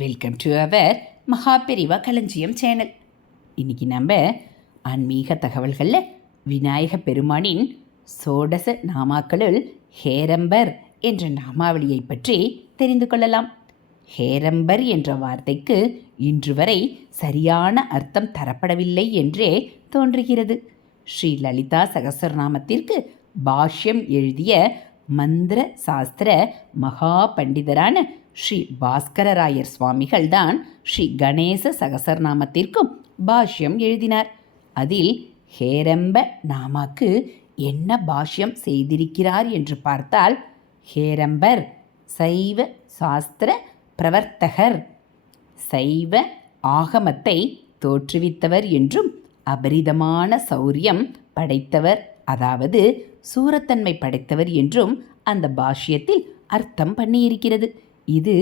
Welcome to our Maha Periyava களஞ்சியம் channel இன்னைக்கு நம்ம ஆன்மீக தகவல்களில் விநாயக பெருமானின் சோடச நாமாக்களுள் ஹேரம்பர் என்ற நாமாவளியை பற்றி தெரிந்து கொள்ளலாம். ஹேரம்பர் என்ற வார்த்தைக்கு இன்று வரை சரியான அர்த்தம் தரப்படவில்லை என்றே தோன்றுகிறது. ஸ்ரீ லலிதா சகசரநாமத்திற்கு பாஷ்யம் எழுதிய மந்திர சாஸ்திர மகா பண்டிதரான ஸ்ரீ பாஸ்கரராயர் சுவாமிகள் தான் ஸ்ரீ கணேச சகசரநாமத்திற்கும் பாஷ்யம் எழுதினார். அதில் ஹேரம்ப நாமாக்கு என்ன பாஷ்யம் செய்திருக்கிறார் என்று பார்த்தால் ஹேரம்பர் சைவ சாஸ்திர பிரவர்த்தகர் சைவ ஆகமத்தை தோற்றுவித்தவர் என்றும் அபரிதமான சௌரியம் படைத்தவர் அதாவது சூரத்தன்மை படைத்தவர் என்றும் அந்த பாஷ்யத்தில் அர்த்தம் பண்ணியிருக்கிறது. இது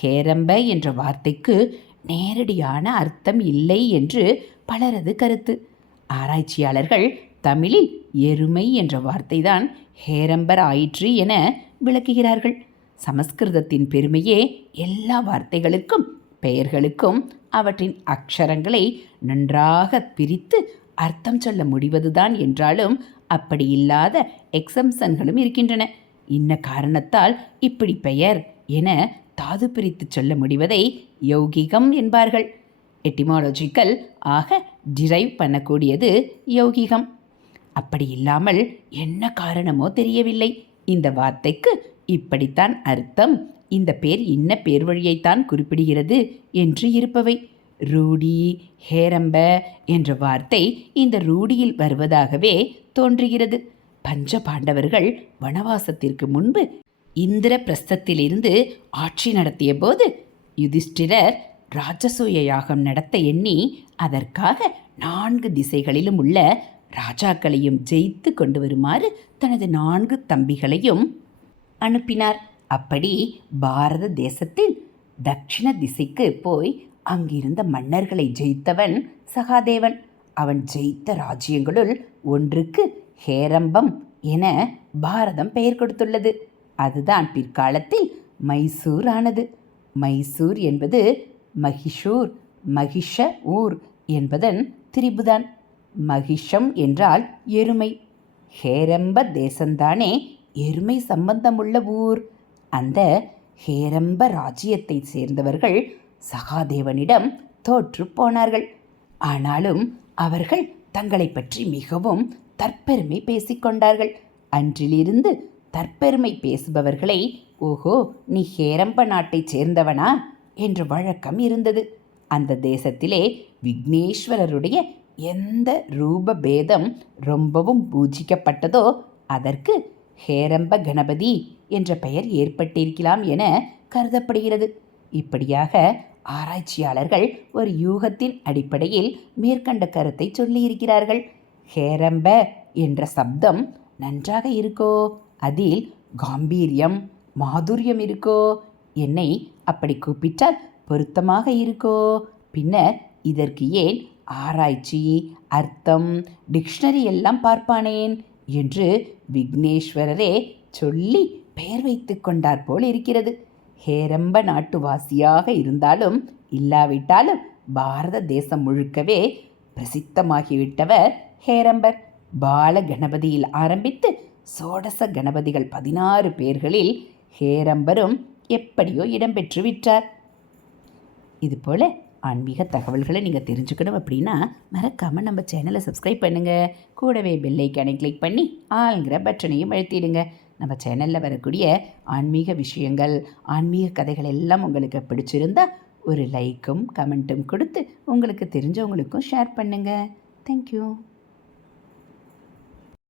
ஹேரம்ப என்ற வார்த்தைக்கு நேரடியான அர்த்தம் இல்லை என்று பலரது கருத்து. ஆராய்ச்சியாளர்கள் தமிழில் எருமை என்ற வார்த்தைதான் ஹேரம்பர் ஆயிற்று என விளக்குகிறார்கள். சமஸ்கிருதத்தின் பெருமையே எல்லா வார்த்தைகளுக்கும் பெயர்களுக்கும் அவற்றின் அக்ஷரங்களை நன்றாக பிரித்து அர்த்தம் சொல்ல முடிவதுதான் என்றாலும் அப்படி இல்லாத எக்ஸம்சன்களும் இருக்கின்றன. இன்ன காரணத்தால் இப்படி பெயர் என தாது பிரித்து சொல்ல முடிவதை யௌகிகம் என்பார்கள். எட்டிமாலஜிக்கல் ஆக டிரைவ் பண்ணக்கூடியது யௌகிகம். அப்படி இல்லாமல் என்ன காரணமோ தெரியவில்லை. இந்த வார்த்தைக்கு இப்படித்தான் அர்த்தம். இந்த பேர் இன்ன பேர் வழியைத்தான் குறிப்பிடுகிறது என்று இருப்பவை. ரூடி ஹேரம்ப என்ற வார்த்தை இந்த ரூடியில் வருவதாகவே தோன்றுகிறது. பஞ்ச பாண்டவர்கள் வனவாசத்திற்கு முன்பு இந்திர பிரஸ்தத்திலிருந்து ஆட்சி நடத்திய போது யுதிஷ்டிரர் ராஜசூய யாகம் நடத்த எண்ணி அதற்காக நான்கு திசைகளிலும் உள்ள ராஜாக்களையும் ஜெயித்து கொண்டு வருமாறு தனது நான்கு தம்பிகளையும் அனுப்பினார். அப்படி பாரத தேசத்தில் தட்சிண திசைக்கு போய் அங்கிருந்த மன்னர்களை ஜெயித்தவன் சகாதேவன். அவன் ஜெயித்த ராஜ்யங்களுள் ஒன்றுக்கு ஹேரம்பம் என பாரதம் பெயர் கொடுத்துள்ளது. அதுதான் பிற்காலத்தில் மைசூர் ஆனது மைசூர் என்பது மகிஷூர் மகிஷ ஊர் என்பதன் திரிபுதான். மகிஷம் என்றால் எருமை. ஹேரம்ப தேசந்தானே எருமை சம்பந்தமுள்ள ஊர். அந்த ஹேரம்ப ராஜ்யத்தை சேர்ந்தவர்கள் சகாதேவனிடம் தோற்று போனார்கள். ஆனாலும் அவர்கள் தங்களை பற்றி மிகவும் தற்பெருமை பேசிக்கொண்டார்கள் அன்றிலிருந்து தற்பெருமை பேசுபவர்களை ஓஹோ நீ ஹேரம்ப நாட்டைச் சேர்ந்தவனா? என்ற வழக்கம் இருந்தது. அந்த தேசத்திலே விக்னேஸ்வரருடைய எந்த ரூப பேதம் ரொம்பவும் பூஜிக்கப்பட்டதோ அதற்கு ஹேரம்ப கணபதி என்ற பெயர் ஏற்பட்டிருக்கலாம் என கருதப்படுகிறது. இப்படியாக ஆராய்ச்சியாளர்கள் ஒரு யூகத்தின் அடிப்படையில் மேற்கண்ட கருத்தை சொல்லியிருக்கிறார்கள். ஹேரம்ப என்ற சப்தம் நன்றாக இருக்கோ? அதில் காம்பீரியம் மாதுரியம் இருக்கோ? என்னை அப்படி கூப்பிட்டால் பொருத்தமாக இருக்கோ? பின்னர் இதற்கு ஏன் ஆராய்ச்சி அர்த்தம் டிக்ஷனரி எல்லாம் பார்ப்பானேன்? என்று விக்னேஸ்வரரே சொல்லி பெயர் வைத்து கொண்டார் போல் இருக்கிறது. ஹேரம்ப நாட்டுவாசியாக இருந்தாலும் இல்லாவிட்டாலும் பாரத தேசம் முழுக்கவே பிரசித்தமாகிவிட்டவர் ஹேரம்பர். பால கணபதியில் ஆரம்பித்து சோடச கணபதிகள் பதினாறு பேர்களில் ஹேரம்பரும் எப்படியோ இடம்பெற்று விட்டார். இதுபோல் ஆன்மீக தகவல்களை நீங்கள் தெரிஞ்சுக்கணும் அப்படின்னா மறக்காமல் நம்ம சேனலை சப்ஸ்கிரைப் பண்ணுங்கள் கூடவே பெல்லைக்கானை கிளிக் பண்ணி ஆளுங்கிற பட்டனையும் அழுத்திடுங்க. நம்ம சேனலில் வரக்கூடிய ஆன்மீக விஷயங்கள் ஆன்மீக கதைகள் எல்லாம் உங்களுக்கு பிடிச்சிருந்தா ஒரு லைக்கும் கமெண்ட்டும் கொடுத்து உங்களுக்கு தெரிஞ்சவங்களுக்கும் ஷேர் பண்ணுங்கள் தேங்க்யூ